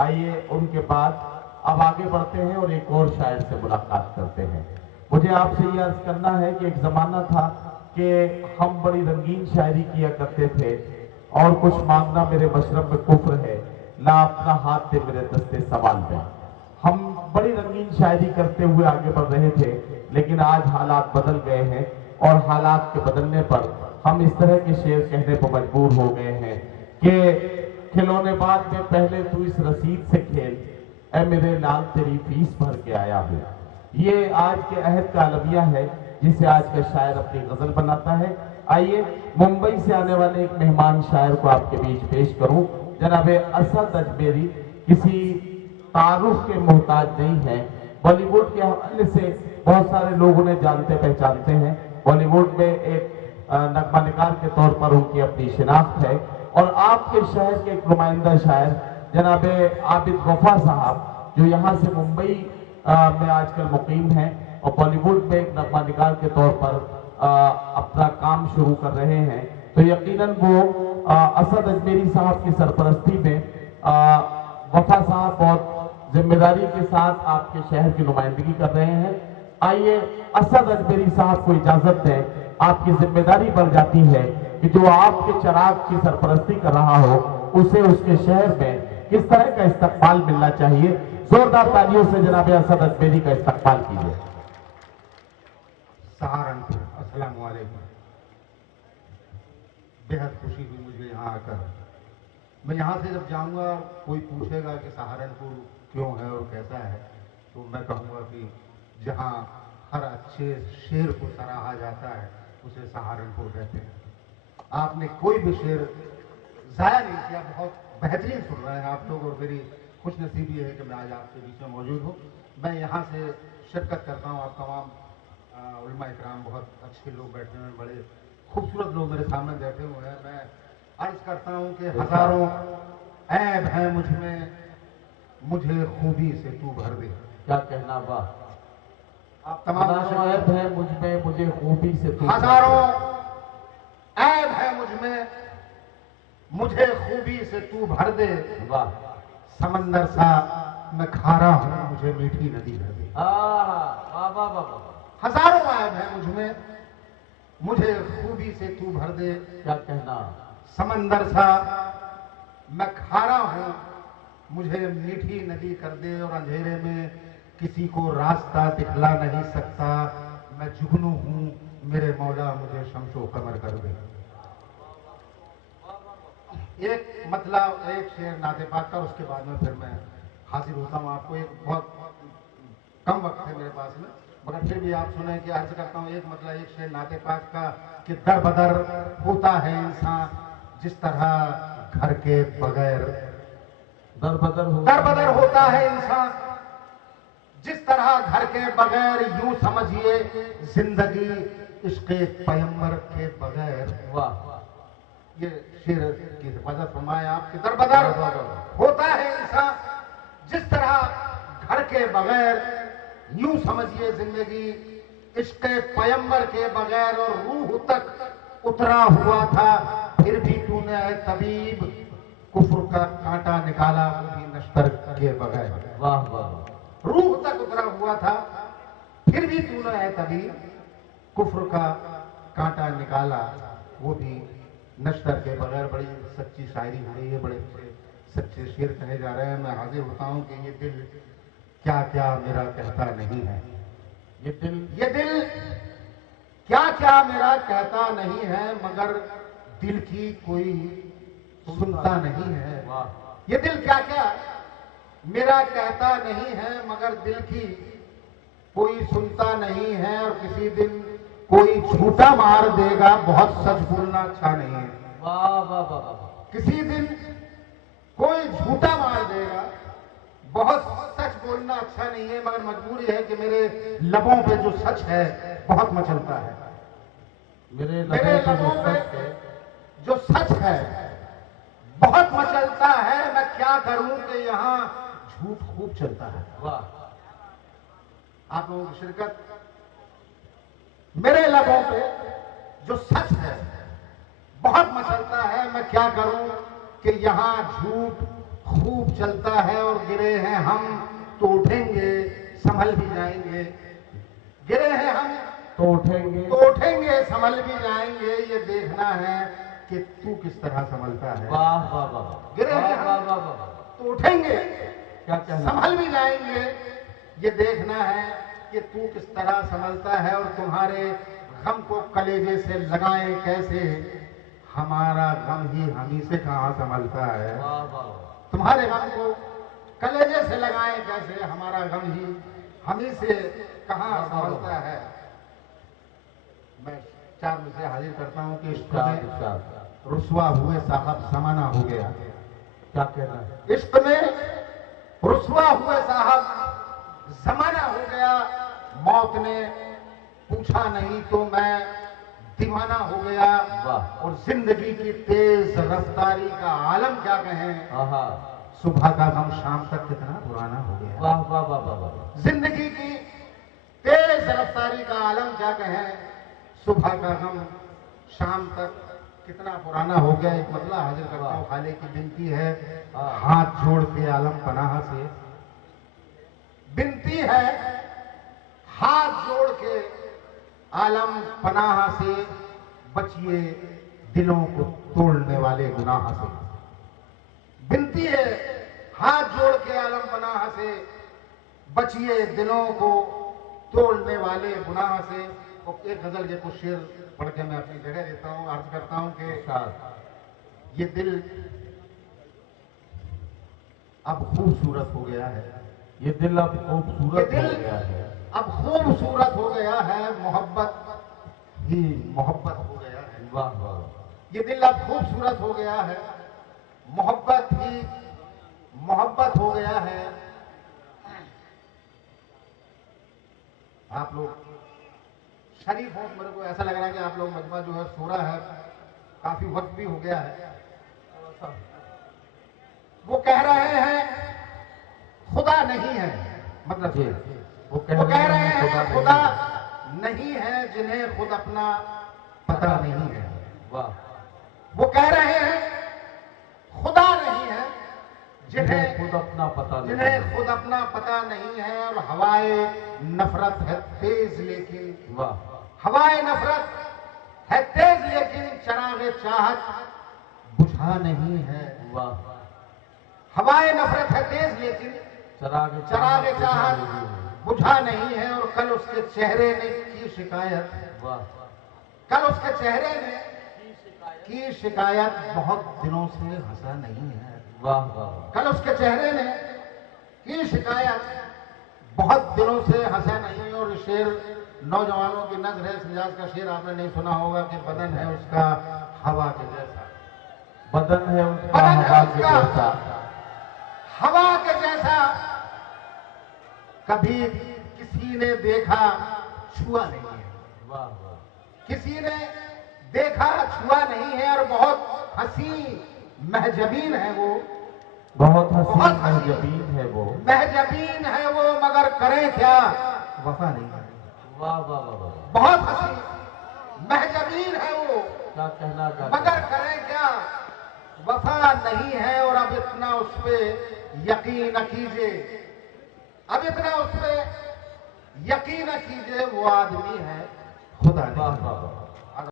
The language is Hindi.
आइए उनके बाद अब आगे बढ़ते हैं और एक और शायर से मुलाकात करते हैं। मुझे आपसे यह अर्ज करना है कि एक जमाना था कि हम बड़ी रंगीन शायरी किया करते थे, और कुछ मांगना मेरे मशरब में कुफ्र है, ना अपना हाथ दे मेरे दस्ते सवाल में। हम बड़ी रंगीन शायरी करते हुए आगे बढ़ रहे थे, लेकिन आज हालात बदल गए हैं और हालात के बदलने पर हम इस तरह के शेर कहने पर मजबूर हो गए हैं कि खिलौने बाद में पहले तू इस रसीद से खेल, ऐ मेरे लाल तेरी फीस भर के आया हूँ। ये आज के अहद का अलविया है जिसे आज का शायर अपनी गजल बनाता है। आइए मुंबई से आने वाले एक मेहमान शायर को आपके बीच पेश करूं। जनाबे असद अजमेरी किसी तारुफ के मोहताज नहीं है। बॉलीवुड के हवाले से बहुत सारे लोग उन्हें जानते पहचानते हैं। बॉलीवुड में एक नगमा निगार के तौर पर उनकी अपनी शिनाख्त है, और आपके शहर के एक नुमाइंदा शायर जनाबे आबिद वफा साहब, जो यहाँ से मुंबई में आजकल मुकीम हैं और बॉलीवुड में एक नगमा निगार के तौर पर अपना काम शुरू कर रहे हैं, तो यकीनन वो असद अजमेरी साहब की सरपरस्ती में वफा साहब बहुत जिम्मेदारी के साथ आपके शहर की नुमाइंदगी कर रहे हैं। आइए असद अजमेरी साहब को इजाजत दें, आपकी जिम्मेदारी बढ़ जाती है कि जो आपके चिराग की सरपरस्ती कर रहा हो उसे उसके शहर में किस तरह का इस्तकबाल मिलना चाहिए। जोरदार तालियों से जनाब असद अजमेरी का इस्तकबाल कीजिए। सहारनपुर, अस्सलाम वालेकुम। बेहद खुशी हुई मुझे यहाँ आकर। मैं यहाँ से जब जाऊँगा, कोई पूछेगा कि सहारनपुर क्यों है और कैसा है, तो मैं कहूँगा कि जहाँ हर अच्छे शेर को सराहा जाता है उसे सहारनपुर कहते हैं। आपने कोई भी शेर ज़ाया नहीं किया, बहुत बेहतरीन सुन रहे हैं आप लोग, और मेरी खुश नसीबी है कि मैं आज आपके बीच में मौजूद हूँ। मैं यहाँ से शिरकत करता हूँ। आप तमाम उलमा इकराम, बहुत अच्छे लोग बैठे हुए हैं, बड़े खूबसूरत लोग मेरे सामने बैठे हुए हैं। मैं अर्ज करता हूँ कि हजारों ऐब हैं मुझ में, मुझे खूबी से तू भर दे। क्या कहना, वाह। आप तमाम ऐब है मुझ में, मुझे खूबी से तू, हजारों ऐब है मुझ में, मुझे खूबी से तू भर दे। वाह। समंदर सा मैं खारा हूँ, मुझे मीठी नदी भर दे। वाह वाह वाह। हजारों ऐब है मुझ में, मुझे खूबी से तू भर दे। क्या कहना। समंदर सा मैं खारा हूँ, मुझे मीठी नदी कर दे। और अंधेरे में किसी को रास्ता दिखला नहीं सकता, मैं जुगनू हूँ, मेरे मौला मुझे शमशो कमर कर दे। एक मतलब एक शेर नाते पाक का, उसके बाद में फिर मैं हाजिर होता हूँ आपको। एक बहुत कम वक्त है मेरे पास में, मगर फिर भी आप सुने कि अर्ज करता हूँ। एक मतलब एक शेर नाते पाक का कि दर बदर होता है इंसान जिस तरह घर के बगैर, दर बदर होता है इंसान जिस तरह घर के बगैर। यूं समझिए जिंदगी इश्क़ पैगंबर के बगैर। वाह। ये शेर की हिफाजत फरमाए आपके। दर बदर होता है इंसान जिस तरह घर के बगैर, यूं समझिए जिंदगी इश्क़ पैगंबर के बगैर। और रूह तक उतरा हुआ था, फिर भी तूने ऐ तबीब कुफ्र का कांटा निकाला, वो भी नश्तर के बगैर। वाह वाह। रूह तक उतरा हुआ था, फिर भी तूने ऐ तबीब कुफ्र का कांटा निकाला, वो भी नश्तर के बगैर। बड़ी सच्ची शायरी हो रही है, बड़े सच्चे शेर कहे जा रहे हैं। मैं हाजिर होता हूँ कि ये दिल क्या क्या मेरा कहता नहीं है। ये दिल क्या क्या मेरा कहता नहीं है, मगर दिल की कोई सुनता नहीं है। ये दिल क्या क्या मेरा कहता नहीं है, मगर दिल की कोई सुनता नहीं है। और किसी दिन कोई झूठा मार देगा, बहुत सच बोलना अच्छा नहीं है। वाह वाह वाह। किसी दिन कोई झूठा मार देगा, बहुत सच बोलना अच्छा नहीं है। मगर मजबूरी है कि मेरे लबों पे जो सच है बहुत मचलता है। मेरे लबों पे जो सच है बहुत मचलता है। मैं क्या करूं कि यहाँ झूठ खूब चलता है। वाह। आप लोगों की शिरकत। मेरे लबों पे जो सच है बहुत मचलता है। मैं क्या करूं कि यहाँ झूठ खूब चलता है और गिरे हैं हम तो उठेंगे, संभल भी जाएंगे। गिरे हैं हम तो उठेंगे, तो उठेंगे, संभल भी जाएंगे। ये देखना है कि तू किस तरह संभलता है। वाह वाह वाह, गिरे हैं वाह हम वाह वाह, तो उठेंगे, क्या कहना, संभल भी जाएंगे। ये देखना है कि तू किस तरह संभलता है और तुम्हारे गम को कलेजे से लगाए कैसे। हमारा गम ही हमी से कहाँ संभलता है। वाह वाह, तुम्हारे गम को कलेजे से लगाए कैसे, हमारा गम ही हमी से कहाँ संभलता है। मैं 4 में से हाजिर करता हूँ कि इश्क में रुसवा हुए साहब जमाना हो गया। क्या कहना है, इश्क में रुसवा हुए साहब जमाना हो गया। मौत ने पूछा नहीं तो मैं दीवाना हो गया। वाह, और जिंदगी की तेज रफ्तारी का आलम क्या कहें। आहा, सुबह का गम शाम तक कितना पुराना हो गया। वाह वाह वाह वाह वाह, जिंदगी की तेज रफ्तारी का आलम क्या कहें। सुबह का गम शाम तक कितना पुराना हो गया। एक मतला हाजिर करता हूँ, खाले की बिनती है हाथ जोड़ के आलम पनाह से। बिनती है हाथ जोड़ के आलम पनाह से, बचिए दिलों को तोड़ने वाले गुनाह से। बिनती है हाथ जोड़ के आलम पनाह से, बचिए दिलों को तोड़ने वाले गुनाह से। और एक गजल के कुछ शेर पढ़ के मैं अपनी जगह देता हूँ। अर्ज करता हूँ कि ये दिल अब खूबसूरत हो गया है। ये दिल अब खूबसूरत हो गया है। अब खूबसूरत हो गया है, मोहब्बत ही मोहब्बत हो गया है। वाह वाह, ये दिल अब खूबसूरत हो गया है, मोहब्बत ही मोहब्बत हो गया है। आप लोग शरीफ हो, मेरे को ऐसा लग रहा है कि आप लोग मजमा जो है सो रहा है, काफी वक्त भी हो गया है। वो कह रहे हैं खुदा नहीं है, मतलब जी, वो कह रहे हैं खुदा नहीं है जिन्हें खुद अपना पता नहीं है। वाह, वो कह रहे हैं खुदा नहीं है जिन्हें खुद अपना पता नहीं, जिन्हें खुद अपना पता नहीं है। और हवाए नफरत है तेज लेकिन, वाह, हवाए नफरत है तेज लेकिन चरागे चाहत बुझा नहीं है। वाह, हवाए नफरत है तेज लेकिन चरागे चरागे चाहत बुझा नहीं है। और कल उसके चेहरे ने की शिकायत, वाह, कल उसके चेहरे ने की शिकायत बहुत दिनों से हंसा नहीं है। वाह वाह, कल उसके चेहरे ने की शिकायत बहुत दिनों से हंसा नहीं। और शेर नौजवानों की नजर है, मिजाज का शेर आपने नहीं सुना होगा कि बदन है उसका हवा के जैसा, बदन है उसका बदन है हवा के उसका जैसा, हवा के जैसा। कभी किसी ने देखा छुआ नहीं है, वाह वाह, किसी ने देखा छुआ नहीं है। और बहुत हंसी महजबीन है वो, बहुत बहुत हसीन हसीन महजबीन है वो, महजबीन है वो, मगर करे क्या वफा नहीं है। वाह वाह वाह वाह, बहुत हसीन महजबीन है वो, क्या कहना, क्या मगर करे क्या वफा नहीं है। और अब इतना उस पे यकीन न कीजिए, अब इतना उस पे यकीन न कीजिए, वो आदमी है खुदा नहीं। वाह वाह वाह,